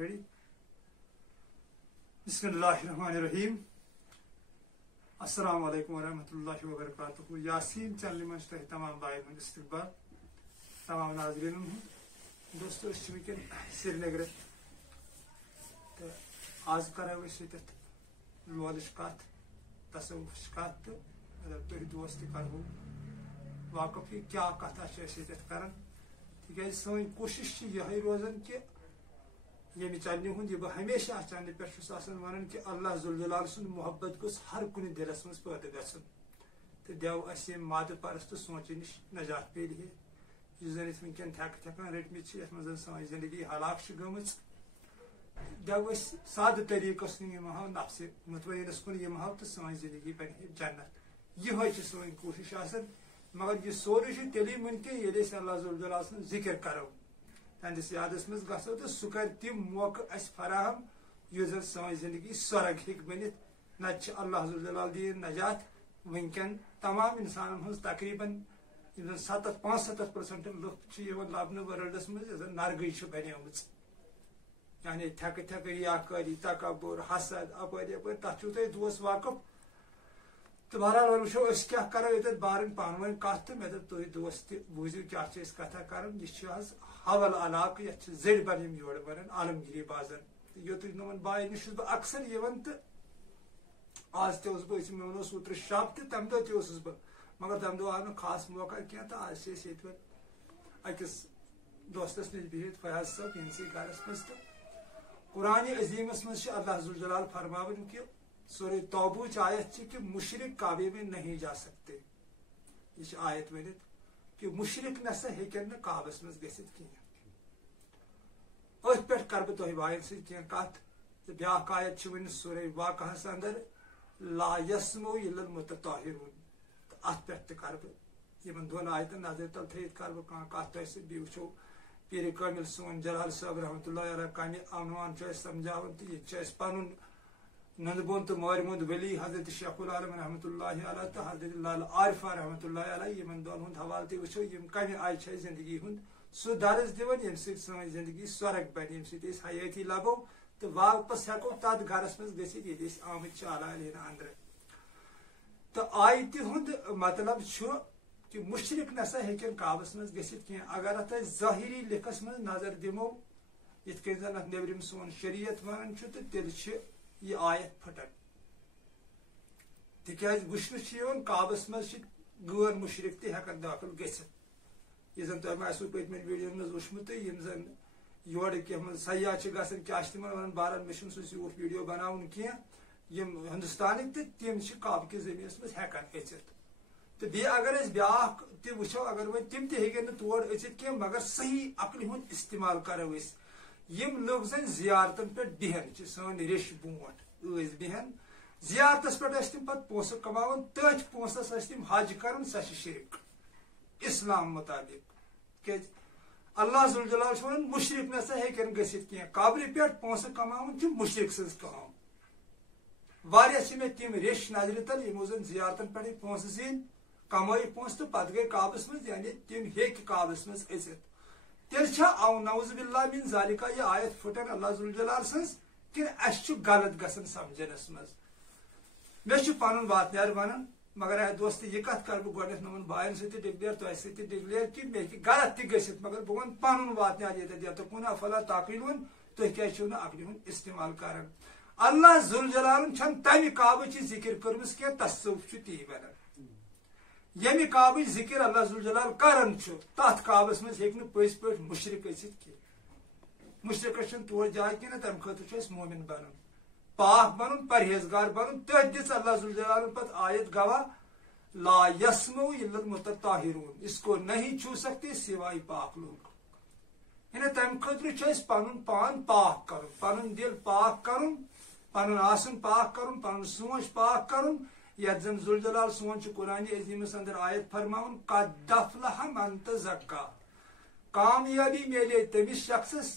ready? Bismillahirrahmanirrahim. Assalamu alaikum wa rahmatullahi wa barakatuh. Yasin channel mein teh tamam bhai hun istiqbal. Tamam nazirin hun. Dosto is weekend Srinagar. To aaj karawe sitet lolish kat tasawuf kat to dosti karhu. Waqfi kya kata sitet karan. تکیازِ سٲنۍ کوٗشِش چھِ یِہے روزان کہِ ییٚمہِ چنلہِ ہُنٛد یہِ بہٕ ہمیشہ اَتھ چنلہِ پٮ۪ٹھ چھُس آسان وَنان کہِ اللہ ذوالجلال سُنٛد محبت گوٚژھ ہر کُنہِ دِلس منٛز پٲدٕ گژھُن تہٕ دیو اَسہِ ییٚمہِ مادٕ پرست سونٛچہِ نِش نجات پیٚلہِ ہے یُس زن أسۍ وٕنکٮ۪ن ٹھیکہٕ ٹھیکان رٔٹمٕتۍ چھِ یتھ منٛز زن سٲنۍ زندگی ہلاک چھِ گٔمٕژ دیو أسۍ سادٕ طٔریٖقس کُن یِم ہاو نفسہِ مطمئنس کُن یِم ہاو تہٕ سٲنۍ زندگی بنہِ ہے جنت یِہے چھِ سٲنۍ کوٗشش آسان مگر یہ سورُے چھُ تیٚلی ممکن ییٚلہِ أسۍ اللہ ذوالجلال سُنٛد ذِکر کرو تہنٛدِس یادس منٛز گژھو تہٕ سُہ کرِ تِم موقعہٕ اَسہِ فراہم یُس زن سٲنۍ زندگی سۄرگ ہیٚکہِ بٔنِتھ نتہٕ چھِ اللہ ذوالجلال دِیِن نجات وٕنکٮ۪ن تمام انسانن ہٕنٛز تقریٖباً یِم زن 75% لُکھ چھِ یِوان لبنہٕ ورلڈس منٛز یۄس زن نرگٕے چھِ بنیمٕژ یعنی ٹھیکہٕ ٹھیکہٕ ریاکٲری تکبر حسد اپٲرۍ یپٲرۍ تتھ چھُو تۄہہِ دوس واقف تو بہرحال وۄنۍ وٕچھو أسۍ کیٛاہ کرو ییٚتٮ۪تھ بارٕنۍ پانہٕ ؤنۍ کتھ تہٕ مےٚ دوٚپ تُہۍ دوس تہِ بوٗزِو کیٛاہ چھِ أسۍ کتھا کران یہِ چھِ حظ حول علاقہٕ یتھ چھِ زٔڑۍ بر یِم یورٕ ونان عالمگیری بازر تہٕ یوٚتُے نہٕ وۄنۍ باین نِش چھُس بہٕ اکثر یِوان تہٕ آز تہِ اوسُس بہٕ مےٚ ووٚنُس اوترٕ شب تہٕ تمہِ دۄہ تہِ اوسُس بہٕ مگر تمہِ دۄہ آو نہٕ خاص موقع کینٛہہ تہٕ آز چھِ أسۍ ییٚتہِ وۄنۍ أکِس دوستس نِش بِہِتھ فیاض صٲب یِہنٛدسٕے گرس منٛز تہٕ قرآنِ عظیٖمس منٛز چھِ اللہ ذوالجلال فرماوان کہِ سورہ توبہٕچ آیت چھِ کہ مشرق کعبے میں نہیں جا سکتے یہ آیت ورنت کہ مشرق نسا ہیکن نہ کعبس مز گژھِتھ کینٛہہ أتھۍ پٮ۪ٹھ کرٕ بہٕ تۄہہِ بایَن سۭتۍ کینٛہہ کتھ تہٕ بیٛاکھ آیت چھِ وۄنۍ سورہ واقعہس اندر لا یسمعُ الا المتطہرون تہٕ اتھ پٮ۪ٹھ تہِ کرٕ بہٕ یِمن دۄن آیتن نظر تل تھٲیِتھ کرٕ بہٕ کانٛہہ کتھ تۄہہِ سۭتۍ بیٚیہِ وٕچھو پیٖرِ کٲمِل سون جلال صٲب رحمتہ اللہ علیہ کمہِ عنوان چھُ اَسہِ سمجھاوان تہٕ ییٚتہِ چھُ اَسہِ پنُن نند بون تو مور مند ولی حضرت شیخ العالم رحمۃ اللہ علیہ تو حضرت لال عارفہ رحمۃ اللہ علیہ یمن دون ہند حوالہ تہ وچھو یم کمہِ آیہِ چھِ زندگی ہند سُہ درس دِوان ییٚمہِ سۭتۍ سٲنۍ زندگی سۄرگ بنہِ ییٚمہِ سۭتۍ أسۍ حیٲتی لبو تہٕ واپس ہٮ۪کو تتھ گرس منٛز گٔژھِتھ ییٚتہِ أسۍ آمٕتۍ چھِ اعلیٰ علیہ اندرٕ تہٕ آیتہِ ہُنٛد مطلب چھُ کہِ مُشرِق نسا ہیٚکن کعبس منٛز گٔژھِتھ کینٛہہ اگر اتھ أسۍ ظٲہری لیکھس منٛز نظر دِمو یِتھ کٔنۍ زن اتھ نیبرِم سون شریعت ونان چھُ تہٕ تیٚلہِ چھِ یہ آیت پھٹن تکیاز وٕچھنہٕ چھُ یِوان کعبس منٛز چھِ غٲر مُشرِق تہِ ہٮ۪کان دٲخل گٔژھِتھ یہِ زن تۄہہِ مےٚ آسوٕ پٔتمٮ۪ن ویٖڈیوَن منٛز وٕچھمُت یِم زن یورٕ کینٛہہ منٛز سیاح چھِ گژھان کیٛاہ چھِ تِمن ونان بہرحال مےٚ چھُنہٕ سُہ زیوٗٹھ ویٖڈیو بناوُن کینٛہہ یِم ہندوستانٕکۍ تہٕ تِم چھِ کعبہٕ کِس زٔمیٖنس منٛز ہٮ۪کان أژِتھ تہٕ بیٚیہِ اگر أسۍ بیٛاکھ تہِ وٕچھو اگر وۄنۍ تِم تہِ ہیٚکن نہٕ تور أژِتھ کینٛہہ مگر صحیح عقلہِ ہُنٛد استعمال کرو أسۍ یِم لُکھ زن زیارتن پٮ۪ٹھ بیہن چھِ سٲنۍ ریٚش برونٛٹھ ٲسۍ بیہن زیارتس پٮ۪ٹھ ٲسۍ تِم پتہٕ پونٛسہٕ کماوان تٔتھۍ پونٛسس ٲسۍ تِم حج کران سۄ چھِ شرک اسلام مطابق کیٛازِ اللہ ذوالجلال چھُ ونان مُشرِق نسا ہیٚکن گٔژھِتھ کینٛہہ قبرِ پٮ۪ٹھ پونٛسہٕ کماوُن چھُ مُشرِق سٕنٛز کٲم واریاہ چھِ مےٚ تِم ریٚش نظرِ تل یِمو زن زیارتن پٮ۪ٹھٕے پونٛسہٕ زیٖنۍ کمٲے پونٛسہٕ تہٕ پتہٕ گٔے کعبس منٛز یعنی تِم ہیٚکۍ کعبس منٛز أژِتھ تیٚلہِ چھا او نعوذ باللہ من ذالکہ یہِ آیت پھٕٹن اللہ ذوالجلال سٕنٛز کِنہٕ اسہِ چھُ غلط گژھان سمجھنس منٛز مےٚ چھُ پنُن واتنیار ونان مگر اے دوست یہِ کتھ کرٕ بہٕ گۄڈنٮ۪تھ نوٚمن باین سۭتۍ تہِ ڈِکلیئر تۄہہِ سۭتۍ تہِ ڈِکلیئر کہِ مےٚ ہیٚکہِ غلط تہِ گٔژھِتھ مگر بہٕ ونہٕ پنُن واتنیار ییٚتٮ۪تھ یتُکُن افلا تعقیلون تُہۍ کیٛازِ چھِو نہٕ عقلہِ ہُنٛد استعمال کران اللہ ذوالجلالن چھنہٕ تمہِ کعبٕچ ذِکر کٔرمٕژ کینٛہہ تصوُف چھُ تی ونان ییٚمہِ کعبٕچ ذِکر اللہ ذوالجلال کران چھُ تتھ کعبس منٛز ہیٚکہِ نہٕ پٔزۍ پٲٹھۍ مُشرِق أژِتھ کینٛہہ مُشرِقس چھنہٕ تور جاے کینٛہہ نہ تمہِ خٲطرٕ چھُ اسہِ مومِن بنُن پاک بنُن پرہیزگار بنُن تٔتھۍ دِژ اللہ ذوالجلالن پتہٕ آیت گواہ لا یسمعُ الا المتطہرون اس کو نہیں چھو سکتے سوائے پاک لوگ یعنی تمہِ خٲطرٕ چھُ اسہِ پنُن پان پاک کرُن پنُن دل پاک کرُن پنُن آسُن پاک کرُن پنُن سونٛچ پاک کرُن یتھ زن ذوالجلال سون چھُ قرآنِ عظیٖمس اندر آیت فرماوُن قد افلح من تزکا کامیٲبی میلے تٔمِس شخصس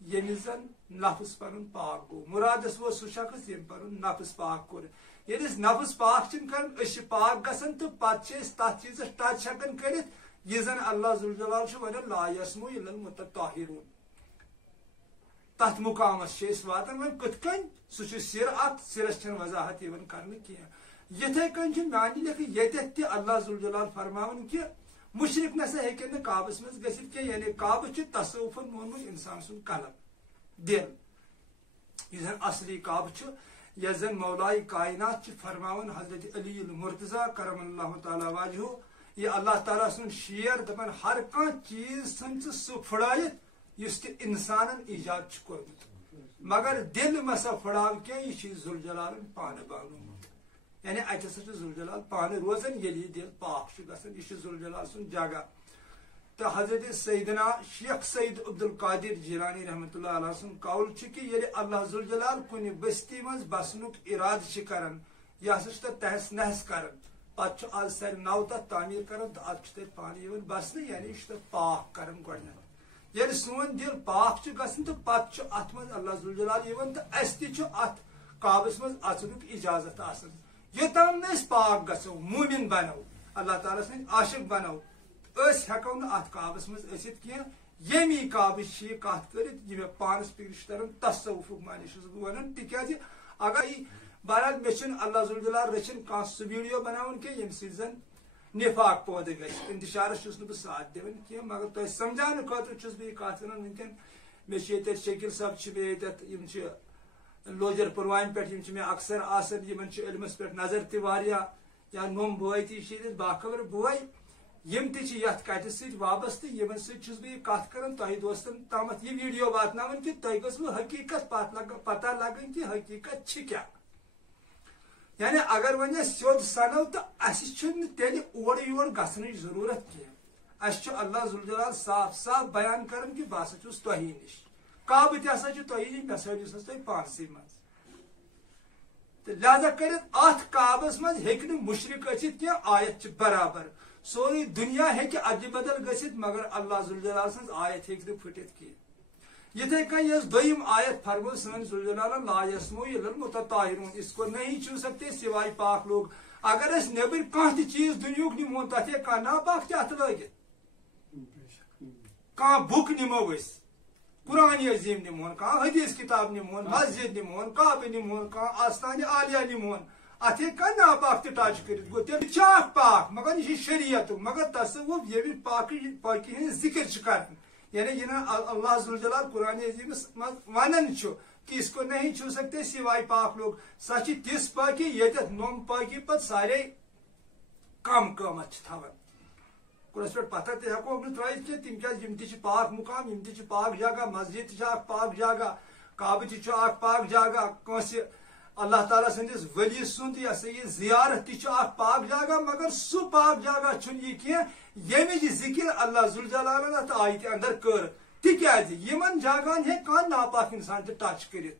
ییٚمِس زن نفس پنُن پاک گوٚو مرادس ووت سُہ شخص ییٚمۍ پنُن نفس پاک کوٚر ییٚلہِ أسۍ نفس پاک چھِنہٕ کران أسۍ چھِ پاک گژھان تہٕ پتہٕ چھِ أسۍ تتھ چیٖزس ٹچ ہٮ۪کان کٔرِتھ یہِ زن اللہ ذوالجلال چھُ ونان لا یسمعُ الا المتطہرون تت مقامس واتان وۄنۍ کِتھ کٔنۍ سُہ چھُ سِر اکھ سِرس چھنہٕ وضاحت یِوان کرنہٕ کینٛہہ یِتھے کٔنۍ چھُ میانہِ لیکھٕ ییٚتٮ۪تھ تہِ اللہ ذوالجلال فرماوان کہِ مشرق نسا ہیٚکن نہٕ کعبس منٛز گٔژھِتھ کینٛہہ یعنی کعبہٕ چھُ تصوفن مونمُت انسان سُنٛد قلب دل یُس زن اصلی کعبہٕ چھُ یس زن مولائے کائنات چھُ فرماوان حضرت علی المرتضیٰ کرم اللہ تعالیٰ واجہو یہ اللہ تعالیٰ سُنٛد شیر دپان ہر کانٛہہ چیٖز ژھٕن ژٕ سُہ پھٕڑٲیِتھ یُس تہِ انسانن ایجاد چھُ کوٚرمُت مگر دل مسا پھٕڑاو کینٛہہ یہِ چھُ ذوالجلالن پانہٕ بنومُت یعنی اتہِ ہسا چھُ ذوالجلال پانہٕ روزان ییٚلہِ یہِ دل پاک چھُ گژھان یہِ چھُ ذوالجلال سُنٛد جگہ تہٕ حضرت سیدنا شیخ سید عبدالقادر جیلانی رحمۃ اللہ علیہ سُنٛد قول چھُ کہِ ییٚلہِ اللہ ذوالجلال کُنہِ بستی منٛز بسنُک ارادٕ چھِ کران یہِ ہسا چھُ تتھ تہس نہس کران پتہٕ چھُ از سارِ نو تتھ تعمیٖر کران تہٕ ادٕ چھُ تتہِ پانہٕ یِوان بسنہٕ یعنی یہِ چھُ تتھ پاک کران گۄڈٕنیتھ ییٚلہِ سون دل پاک چھُ گژھان تہٕ پتہٕ چھُ اتھ منٛز اللہ ذوالجلال یِوان تہٕ اسہِ تہِ چھُ اتھ کعبس منٛز اژنُک اجازت آسان یوٚتام نہٕ أسۍ پاک گژھو مومن بنو اللہ تعالیٰ سٕنٛدۍ عاشق بنو أسۍ ہٮ۪کو نہٕ اتھ کعبس منٛز ٲسِتھ کینٛہہ ییٚمی کعبٕچ چھِ یہِ کتھ کٔرِتھ یہِ مےٚ پانس فکرِ چھُ تران تصوفُک معنی چھُس بہٕ ونان تِکیازِ اگر بہرحال مےٚ چھُنہٕ اللہ ذوالجلال رٔچھِنۍ کانٛہہ سُہ ویٖڈیو بناوُن کینٛہہ ییٚمہِ سۭتۍ زن نفاق پٲدٕ گژھِ انتشارس چھُس نہٕ بہٕ ساتھ دِوان کینٛہہ مگر تۄہہِ سمجاونہٕ خٲطرٕ چھُس بہٕ یہِ کتھ ونان ونکیٚن مےٚ چھِ ییٚتٮ۪تھ شکیل صٲب چھِ بیٚیہِ ییٚتٮ۪تھ یِم چھِ لوجر پُلوامہِ پٮ۪ٹھ یِم چھِ مےٚ اکثر آسان یِمن چھُ علمس پٮ۪ٹھ نظر تہِ واریاہ یا نوٚم بٲے تہِ چھِ ییٚتٮ۪تھ باخبر بٲے یِم تہِ چھِ یتھ کتھِ سۭتۍ وابستہٕ یِمن سۭتۍ چھُس بہٕ یہِ کتھ کران تۄہہِ دوستن تامتھ یہِ ویٖڈیو واتناوان کہِ تۄہہِ گٔژھوٕ حقیٖقت پتہ لگٕنۍ کہِ حقیٖقت چھِ کیٛاہ یعنی اگر وۄنۍ أسۍ سیوٚد سنو تہٕ اسہِ چھُنہٕ تیٚلہِ اورٕ یور گژھنٕچ ضروٗرت کینٛہہ اسہِ چھُ اللہ ذوالجلال صاف صاف بیان کران کہِ بہٕ ہسا چھُس تۄہی نِش کعبہٕ تہِ ہسا چھُ تۄہی نِش مےٚ ژھٲنٛڈِو سا تُہۍ پانسٕے منٛز تہٕ لہذا کٔرِتھ اتھ کعبس منٛز ہیٚکہِ نہٕ مُشرِق أژِتھ کینٛہہ آیت چھِ برابر سورُے دُنیا ہیٚکہِ ادلہِ بدل گٔژھِتھ مگر اللہ ذوالجلال سٕنٛز آیت ہیٚکہِ نہٕ پھٕٹِتھ کینٛہہ یِتھے کٔنۍ یۄس دوٚیِم آیت فرمٲو سٲنۍ ذوالجلالن لا یسمعُ الا المتطہرون اس کو نہیں چھو سکتے سوائے پاک لوگ اگر أسۍ نیٚبٕرۍ کانٛہہ تہِ چیٖز دُنیہُک نِمون تتھ ہیٚکہِ کانٛہہ ناپاک تہِ اتھٕ لٲگِتھ کانٛہہ بُک نِمو أسۍ قرآنِ عظیٖم نِمون کانٛہہ حدیٖث کِتاب نِمون مسجد نِمون کعبہٕ نِمون کانٛہہ آستانہِ عالیہ نِمون اتھ ہیٚکہِ کانٛہہ ناپاک تہِ ٹچ کٔرِتھ گوٚو تیٚلہِ چھُ اکھ پاک مگر یہِ چھُ شریعتُک مگر تصوُف ییٚمہِ پاکی ہٕنٛز ذِکر چھِ کران یعنی یہ اللہ ذوالجلال قرآن عظیمس منٛز ونان چھُ کہ اس کو نہیں چھو سکتے سوائے پاک لوگ سۄ چھِ تِژھ پٲکی ییٚتٮ۪تھ نوٚم پٲکی پتہٕ سارے کم قۭمتھ چھِ تھاوان کُنس پٮ۪ٹھ پتھر تہِ ہٮ۪کوکھ نہٕ ترٲیِتھ کینٛہہ تِم کیٛازِ یِم تہِ چھِ پاک مُقام یِم تہِ چھِ پاک جگہ مسجد تہِ چھِ اکھ پاک جگہ کعبہٕ تہِ چھُ اکھ پاک جگہ کٲنٛسہِ اللہ تعالیٰ سٕنٛدِس ؤلی سُنٛد یہِ ہسا یہِ زیارت تہِ چھُ اکھ پاک جگہ مگر سُہ پاک جگہ چھُنہٕ یہِ کینٛہہ ییٚمِچ ذِکر اللہ ذوالجلالن اتھ آیتہِ اندر کٔر تِکیازِ یِمن جگہن ہیٚکہِ کانٛہہ ناپاک انسان تہِ ٹچ کٔرِتھ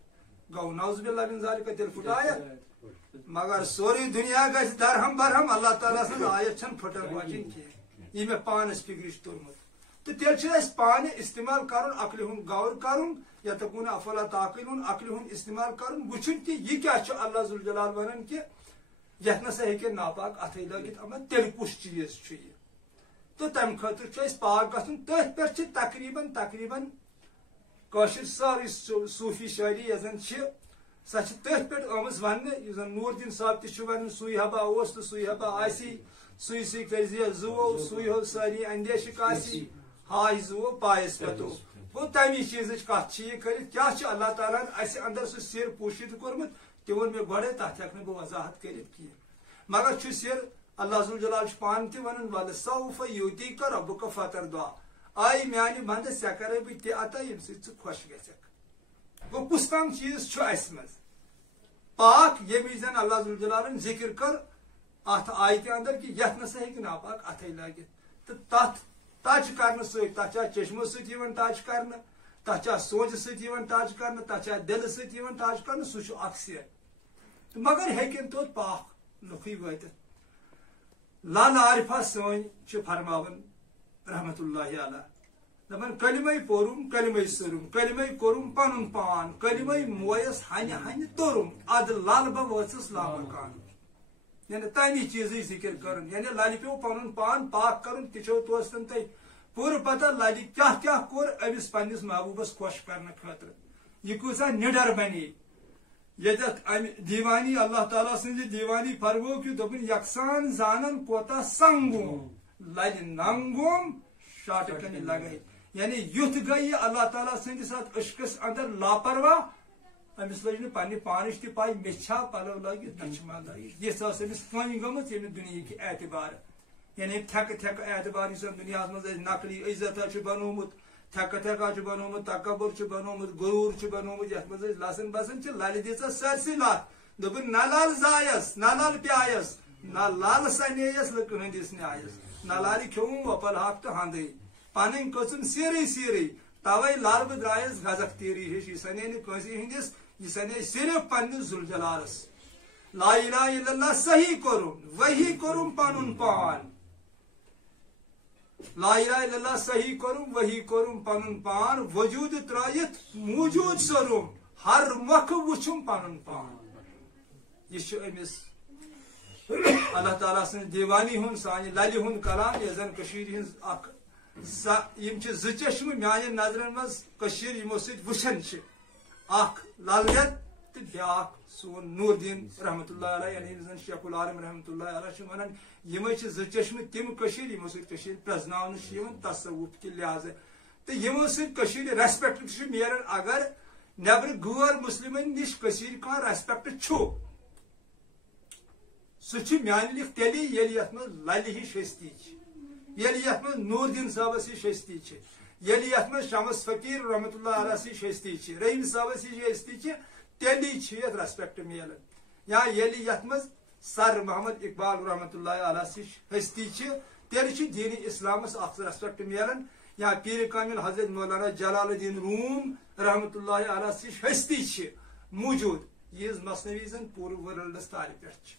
گوٚو نعوذ باللہ من ذالِکَ تیٚلہِ پھٕٹ آیت مگر سورُے دُنیا گژھِ درہم برہم اللہ تعالیٰ سٕنٛز آیت چھنہٕ پھٕٹن وٲجِنۍ کینٛہہ یہِ مےٚ پانس فکرِ چھُ توٚرمُت تہٕ تیٚلہِ چھُ اسہِ پانہٕ استعمال کرُن عقلہِ ہُنٛد غور کرُن یتقوٗنَ افلا تعقیلوٗن عقلہِ ہُنٛد استعمال کرُن وٕچھُن کہِ یہِ کیٛاہ چھُ اللہ ذوالجلال ونان کہِ یتھ نسا ہیٚکہِ ناپاک اتھے لٲگِتھ اما تیٚلہِ کُس چیٖز چھُ یہِ تہٕ تمہِ خٲطرٕ چھُ اسہِ پاک گژھُن تٔتھۍ پٮ۪ٹھ چھِ تقریٖباً کٲشِر سٲرٕے صوٗفی شٲعری یۄس زن چھِ سۄ چھِ تٔتھۍ پٮ۪ٹھ آمٕژ وننہٕ یُس زن نوٗر دیٖن صٲب تہِ چھُ ونان سُے حبا اوس تہٕ سُے حبا آسی سُے سُے کٔرزِ زُوو سُے ہو سٲری اندیشہِ کاسی ہاے زُوو پایس پٮ۪تو گوٚو تمی چیٖزٕچ کتھ چھِ یہِ کٔرِتھ کیٛاہ چھُ اللہ تعالیٰ ہن اسہِ اندر سُہ سِر پوٗشِد کوٚرمُت تہِ ووٚن مےٚ گۄڈے تتھ ہٮ۪کہٕ نہٕ بہٕ وضاحت کٔرِتھ کینٛہہ مگر چھُ سِر اللہ ذوالجلال چھُ پانہٕ تہِ ونان ولسوف یوٗتیٖکَ ربُکَ فترضیٰ آیہِ میانہِ بنٛدٕ ژےٚ کرے بہٕ تہِ عطا ییٚمہِ سۭتۍ ژٕ خۄش گژھکھ گوٚو کُس تام چیٖز چھُ اسہِ منٛز پاک ییٚمہِ وِزِ زن اللہ ذوالجلالن ذِکر کٔر اتھ آیتہِ اندر کہ یتھ نسا ہیٚکہِ ناپاک اتھے لٲگِتھ تہٕ تتھ ٹچ کرنہٕ سۭتۍ تتھ چھا چشمو سۭتۍ یِوان ٹچ کرنہٕ تتھ چھا سونچہِ سۭتۍ یِوان ٹچ کرنہٕ تتھ چھا دلہٕ سۭتۍ یِوان ٹچ کرنہٕ سُہ چھُ اکھ سِر تہٕ مگر ہیٚکن توٚت پاک لُکٕے وٲتِتھ لال عارفہ سٲنۍ چھِ فرماوان رحمتہ اللہ علیہ دپان کلمے پوٚرُم کلمے سٔرُم کلمے کوٚرُم پنُن پان کلمے مویس ہنہِ ہنہِ توٚرُم ادٕ لل بہٕ وٲژٕس لامکان یعنی تمی چیٖزٕچ ذِکر کرُن یعنی للہِ پیوٚو پنُن پان پاک کرُن تہِ چھو دوستن تۄہہِ پوٗرٕ پتہ للہِ کیٛاہ کیٛاہ کوٚر أمِس پننِس محبوٗبس خۄش کرنہٕ خٲطرٕ یہ کسا نڈر بنی یتھ دیوانی اللہ تعالیٰ سن دیوانی فرمو کہ دپن یکسان زانن کوتا سنگوم لل ننگوم شاٹ کنی لگائی یعنی یتھ گئی اللہ تعالیٰ سندس ات عشقس اندر لاپرواہ امس لج نا پنہ پانچ تہ پائی مے چھا پلو لگت نچما لگت یہ امس کن گمت یم دنیا کی اعتبار یعنی تھک تھک اعتبار اس دنیا مز نقلی عزت بنومت تھک تھکا بنومت تکبر بنومت غرور بنومت یت مز لسن بسن لل دِژ سرسے لت دپن نہ لل زایس نہ لل پیایس نہ لل سنیس نہ کہندس نیایس نہ لال کھوم وپل ہاک تو ہندے پن کھم سیری سیری توے لال بہ درائس گزک تیری ہش یہ سنے نسی ہندس یہ سنے صرف پنس ذوالجلالس لا الہ الا اللہ صحیح کورم وہی کورم پنن پان لا الہ الا اللہ صحیح کورم وہی کورم پنن پان وجود ترائت موجود سرم ہر مخ وچھم پنن پان یہ امس اللہ تعالیٰ سن دیوانی ہن سانہ للہ ہن کلام یہ زن کشیر ہنز اخ یم زٕ چشمہ میانہ نظرن مز کشیر یمو سۭتۍ وچھان چھ اخ لل دید تو بیاکھ سون نور الدین رحمۃ اللہ علیہ یعنی زن شیخ العالم رحمۃ اللہ علیہ ونان یمے چھ زٕ چشمہ تم کشیر یمو سۭتۍ کشیر پرزناونہ چھ یوان تصوف کہ لحاظہ تو یمو سۭتۍ کشیر ریسپیکٹ چھ میران اگر نبر غیر مسلمن نش کشیر کان ریسپیکٹ چھو سہ میانہ لیے تیلی ییٚلہِ یتھ منٛز للہِ ہِش ہستی ییٚلہِ یتھ منٛز نور الدین صٲبس ہِش ہستی ییٚلہِ یتھ منٛز شمس فقیر رحمۃ اللہ علیہ ہِش ہستی رحیم صٲبس ہِش ہستی تیلی چھ یتھ ریسپیکٹ ملان یا ییٚلہِ یتھ منٛز سر محمد اقبال رحمۃ اللہ علیہ ہِش ہستی تیٚلہِ چھ دین اسلامس اکھ ریسپیکٹ ملان یا پیر کامل حضرت مولانا جلال الدین روم رحمۃ اللہ علیہ ہِش ہستی موجود یہ مثنوی زن پور ورلڈس تارِ پہ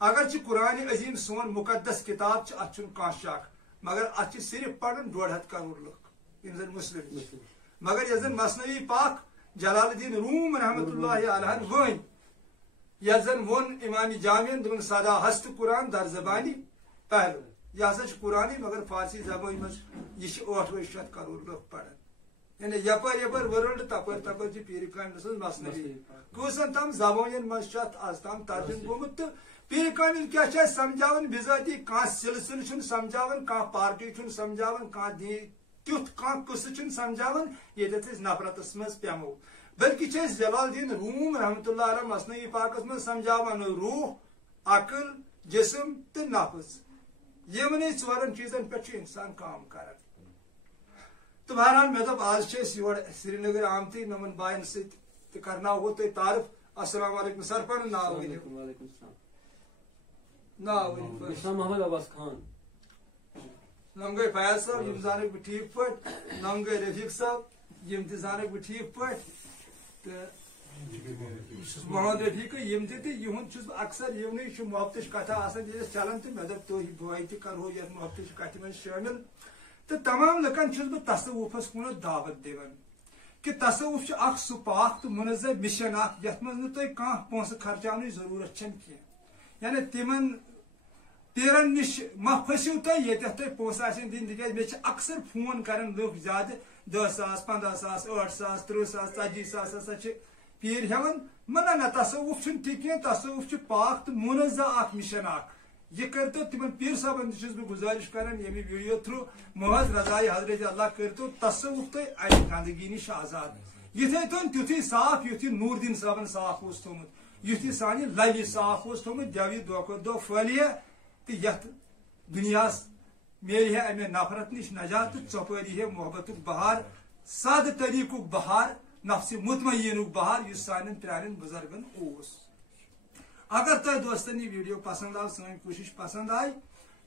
اگر قرآن عظیم سون مقدس کتاب ات کھانا شک مگر ات صرف پڑھن 1.5 کروڑ لوگ یم زن مسلم مگر یہ زن مثنوی پاک جلال الدین روم رحمۃ اللہ علیہ ون یت زن ون امام جامع دن سدا ہست قرآن در زبانی پہلو یہ ہسا قرآن مگر فارسی زبان مز یہ 8 کروڑ لوگ پڑھن یعنی یپر یپر ورلڈ تپر تپر پیر کامل سن مثنوی کسن تم زبان مز آز تام ترجم گومت تو پیر کامل کیا سمجھاون بذاتی کان سلسل چھ سمجھاون کان پارٹی چھ سمجھاون کان تیت کان قصہ چھ سمجھاون یتھ نفرتس مز پیمو بلکہ جلال الدین روم رحمۃ اللہ علیہ مثنوی پاکس مز سمجھاون روح عقل جسم تو نفس یمن ژورن چیزن پہ انسان کام کران تو بہرحال مے دپ آج یور سری نگر آمتی نمن بائن ست کرناو تہ تعارف السلام علیکم سر پن ناو وعلیکم السلام ناو محمد عباس خان نم گئی فیاض صاحب یم زانک بہ ٹھیک پہ نم گئی رفیق صاحب یم تہ زانک بہ ٹھیک پہ تو محمد رفیق یم تہ یہند چھس بہ اکثر یونی محبتش کتھا آسان یس چلان تو مے دپ تھی بھائی تہ کرو یتھ محبتش کتھ من شامل تو تمام لکن چھس بہ تصوفس کن دعوت دِوان کہ تصوف چھ اخ سہ پاک تو منظم مشن اخ یتھ من نہ تۄہہِ کانٛہہ پونسہٕ خرچاونٕچ ضروٗرت چھنہٕ کینٛہہ یعنی تمن پیرن نش ما پھسو تھی یتھ تھی پونسہ آسن دن تک مے اکثر فون کران لوگ زیادہ 10,000 15,000 8,000 30,000 40,000 ہسا پیر ہیوان منا نہ تصوف چھ تہ کی تصوف چھ پاک تو منظم اخ مشن اخ یہ کرتو تمن پیر صاحبن تہ بہ گزارش کران یمی ویڈیو تھرو محض رضائی حضرت اللہ کرتو تصوف تہ امہ گندگی نش آزاد یتھے تن تیتھی صاف یتھی نور الدین صاحبن صاف اوس تھومت یتھی سانہ للہِ صاف اوس تھومت دیوی دۄہ کھۄتہٕ دۄہ پھٔہلہِ تو یت دنیا میل ہے امہ نفرت نش نجات ژپٲری ہے محبت بہار سادہ طریق بہار نفس مطمئن بہار اس سان پران بزرگن اوس اگر تہ دوستن یہ ویڈیو پسند آو سن کوشش پسند آئی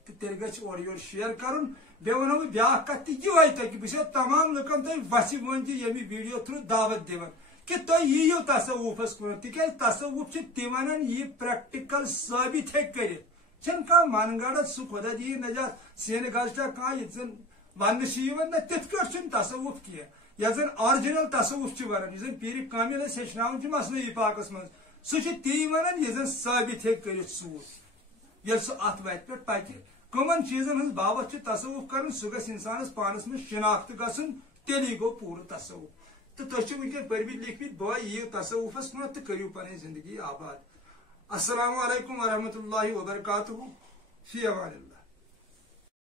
تو تیل گھ اور یور شیئر کرن بیٚیہِ ونو بہٕ بیاکھ کتھ تہ یہے تہ بہٕ چھُس تمام لُکن تہ وسہِ ون تہ ییٚمہِ ویڈیو تھرو دعوت دِوان کہ تُہۍ یِیِو تصوفس کُن تِکیازِ تصوف چھِ تہِ ونان یہ پریکٹیکل ثٲبت ہیٚکہِ کٔرِتھ چھن کانٛہہ من گڑت سہ خدا دی نجات سین گزٹا کانٛہہ یتھ زن ون نہ تتھ کٲٹھۍ چھُنہٕ تصوف کینٛہہ یتھ زن آرجنل تصوف چھ ونان یُس زن پیر کامل اسہِ ہیٚچھناوان چھُ مثنوی پاکس منٛز سہ چھُ تی ونان یہِ زن ثٲبت ہیٚکہِ کٔرِتھ سوٗر ییٚلہِ سُہ اتھ وتہِ پٮ۪ٹھ پکہِ کٕمن چیٖزن ہٕنٛز بابت چھُ تصوف کرُن سُہ گژھِ انسانس پانس منٛز شناخت گژھُن تیٚلی گوٚو پوٗرٕ تصوف تو تھی ونکن پرمت لکھمت بھائی یہ تصوفس کن تو کرو پن زندگی آباد. السلام علیکم ورحمۃ اللہ وبرکاتہ. فی امان اللہ.